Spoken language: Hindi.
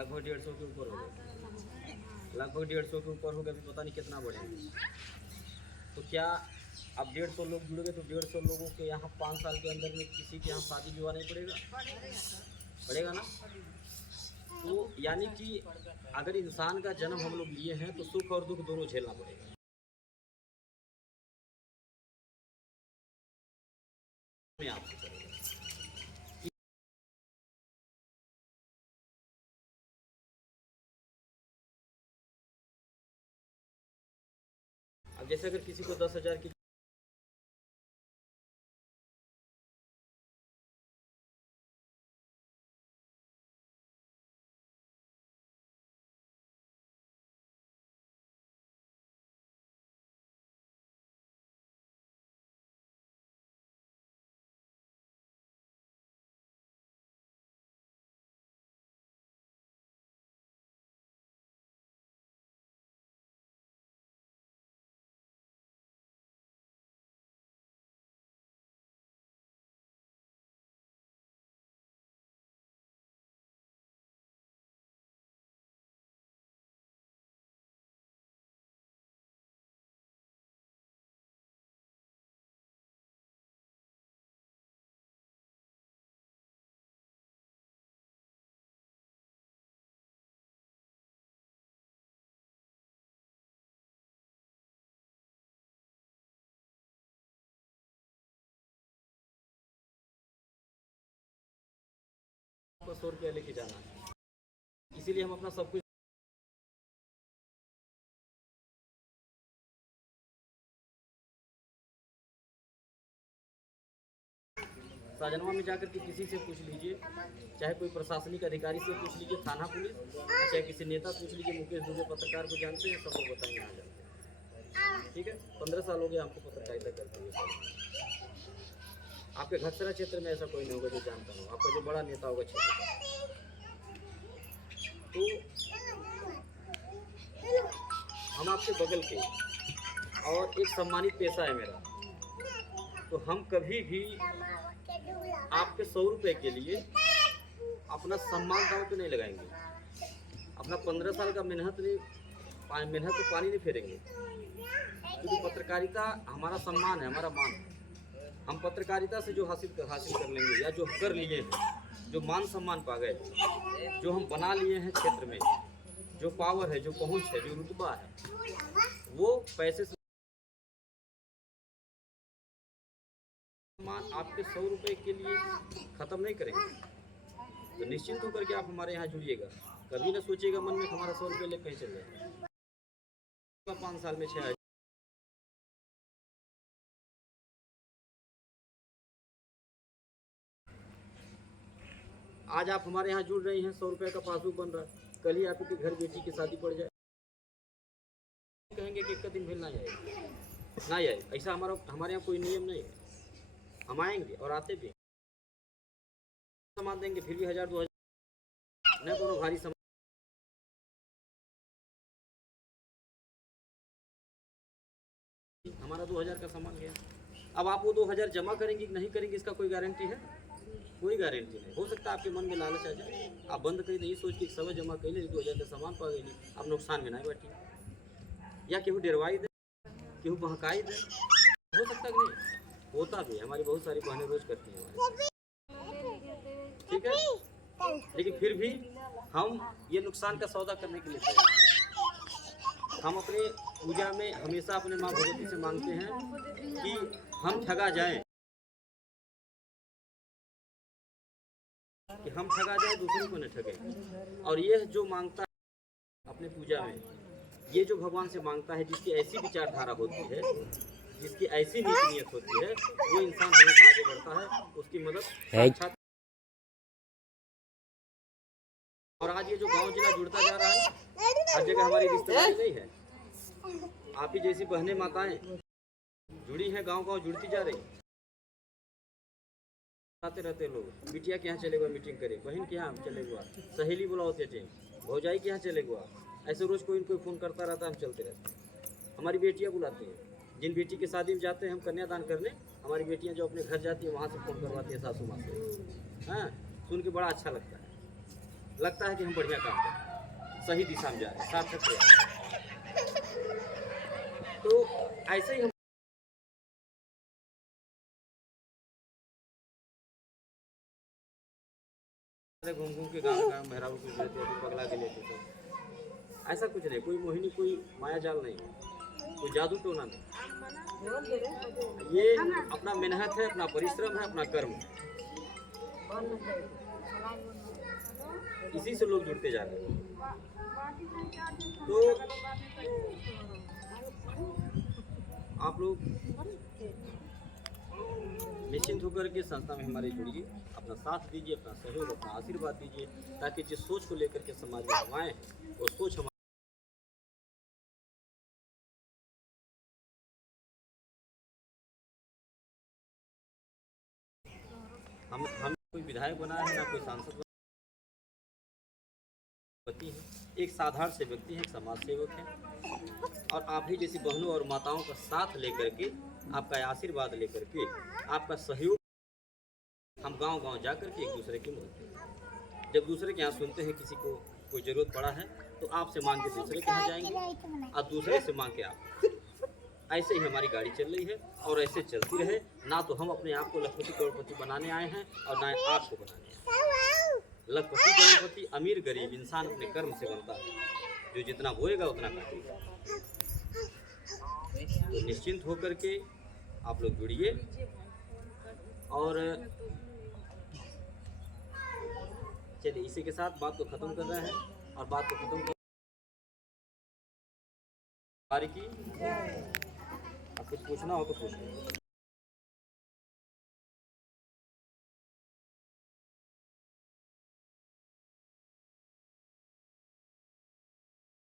लगभग 150 के ऊपर हो गए, लगभग 150 के ऊपर हो गए, अभी पता नहीं कितना बढ़ेगा। तो क्या अब 150 लोग जुड़ोगे तो 150 लोगों के यहाँ 5 साल के अंदर में किसी के यहाँ शादी विवाह नहीं पड़ेगा? पड़ेगा ना। तो यानी कि अगर इंसान का जन्म हम लोग लिए हैं तो सुख और दुख दोनों झेलना पड़ेगा। आपको अब जैसे अगर किसी को 10,000 की को 100 रुपया लेके जाना है, इसीलिए हम अपना सब कुछ साजनवा में जाकर के किसी से पूछ लीजिए, चाहे कोई प्रशासनिक अधिकारी से पूछ लीजिए, थाना पुलिस, चाहे किसी नेता पूछ लीजिए, मुकेश दुबे पत्रकार को जानते हैं, सब लोग बताएंगे यहाँ जानते हैं। ठीक है, 15 साल हो गया हमको पत्रकारिता करते हुए। आपके घटसरा क्षेत्र में ऐसा कोई नहीं होगा जो जानता हो, आपका जो बड़ा नेता होगा क्षेत्र का। तो हम आपके बगल के, और एक सम्मानित पेशा है मेरा, तो हम कभी भी आपके 100 रुपये के लिए अपना सम्मान दांव पे नहीं लगाएंगे, अपना 15 साल का मेहनत पे पानी नहीं फेरेंगे, क्योंकि पत्रकारिता हमारा सम्मान है, हमारा मान है। हम पत्रकारिता से जो हासिल कर लेंगे, या जो कर लिए हैं, जो मान सम्मान पा गए, जो हम बना लिए हैं क्षेत्र में, जो पावर है, जो पहुंच है, जो रुतबा है, वो पैसे से सम्मान आपके 100 रुपये के लिए ख़त्म नहीं करेंगे। तो निश्चिंत होकर के आप हमारे यहाँ जुड़िएगा, कभी ना सोचिएगा मन में हमारा 100 रुपये ले कहीं चल जाए। 5 साल में 6 आज आप हमारे यहाँ जुड़ रही हैं, 100 रुपये का पासबुक बन रहा है, कल ही आपके घर बेटी की शादी पड़ जाए, कहेंगे कि एक का दिन भेल ना आए, ऐसा हमारे यहाँ कोई नियम नहीं है। हम आएंगे और आते भी सामान देंगे, फिर भी 1000-2000 न कोनो भारी सामान। हमारा 2000 का सामान गया, अब आप वो 2000 जमा करेंगे कि नहीं करेंगे, इसका कोई गारंटी है? कोई गारंटी नहीं। हो सकता है आपके मन में लालच आ जाए, आप बंद कर नहीं सोच के समय जमा कर ले, 2000 का सामान पा गई, आप नुकसान में नहीं बैठी, या केहू डरवाई दे, केहू बहकाई दे, हो सकता कि नहीं? होता भी, हमारी बहुत सारी बहनें रोज करती हैं हमारे, ठीक है। लेकिन फिर भी हम ये नुकसान का सौदा करने के लिए तैयार। हम अपने पूजा में हमेशा अपने माँ भगवती से मांगते हैं कि हम ठगा जाएं, कि हम ठगा जाए, दूसरों को न ठगे। और ये जो मांगता है अपने पूजा में, ये जो भगवान से मांगता है, जिसकी ऐसी विचारधारा होती है, जिसकी ऐसी नीयत होती है, वो इंसान हमेशा आगे बढ़ता है, उसकी मदद साक्षात। और आज ये जो गांव जिला जुड़ता जा रहा है, हर जगह हमारी रिश्तेदारी नहीं है, आप ही जैसी बहनें माताएं जुड़ी हैं, गांव जुड़ती जा रही। आते रहते लोग, बिटिया के यहाँ चले गए मीटिंग करे, बहन के यहाँ चले गए, सहेली बुलाओ थे, भौजाई के यहाँ चले गए, ऐसे रोज कोई न कोई फ़ोन करता रहता है, हम चलते रहते हैं। हमारी बेटियाँ बुलाती हैं, जिन बेटी की शादी में जाते हैं हम कन्यादान करने, हमारी बेटियाँ जो अपने घर जाती हैं वहाँ से फ़ोन करवाती है सासू माँ से। हाँ, सुन के बड़ा अच्छा लगता है। लगता है कि हम बढ़िया काम कर रहे हैं, सही दिशा में जा रहे हैं, सार्थक प्रयास। तो ऐसे ही हम घूम घूम के गाँव गाँव मेहरारू कुछ रहते हैं, पगला के लेते थे। ऐसा कुछ नहीं, कोई मोहिनी, कोई माया जाल नहीं, कोई जादू टोना नहीं। ये अपना मेहनत है, अपना परिश्रम है, अपना कर्म है। इसी से लोग जुड़ते जा रहे हैं। तो आप लोग निश्चिंत होकर के संस्था में हमारे जुड़िए, अपना साथ दीजिए, अपना सहयोग, अपना आशीर्वाद दीजिए, ताकि जिस सोच को लेकर के समाज में हम आए हैं वो सोच हम कोई विधायक बना है, ना कोई सांसद व्यक्ति है, एक साधारण से व्यक्ति है, एक समाज सेवक है। और आप ही जैसी बहनों और माताओं का साथ लेकर के, आपका आशीर्वाद लेकर के, आपका सहयोग, हम गांव-गांव जाकर के एक दूसरे की मदद करें। जब दूसरे के यहाँ सुनते हैं किसी को कोई ज़रूरत पड़ा है, तो आपसे मांग के दूसरे के यहाँ जाएंगे और दूसरे से मांग के आप। ऐसे ही हमारी गाड़ी चल रही है और ऐसे चलती रहे। ना तो हम अपने आप को लखपति करोड़पति बनाने आए हैं और ना आपको बनाने आए हैं। लखपति करोड़पति, अमीर गरीब इंसान अपने कर्म से बनता है, जो जितना बोएगा उतना काटेगा। तो निश्चिंत होकर के आप लोग जुड़िए। और चलिए इसी के साथ बात को ख़त्म कर रहे हैं, और बात को ख़त्म कर की। अब कुछ पूछना हो तो पूछ लो।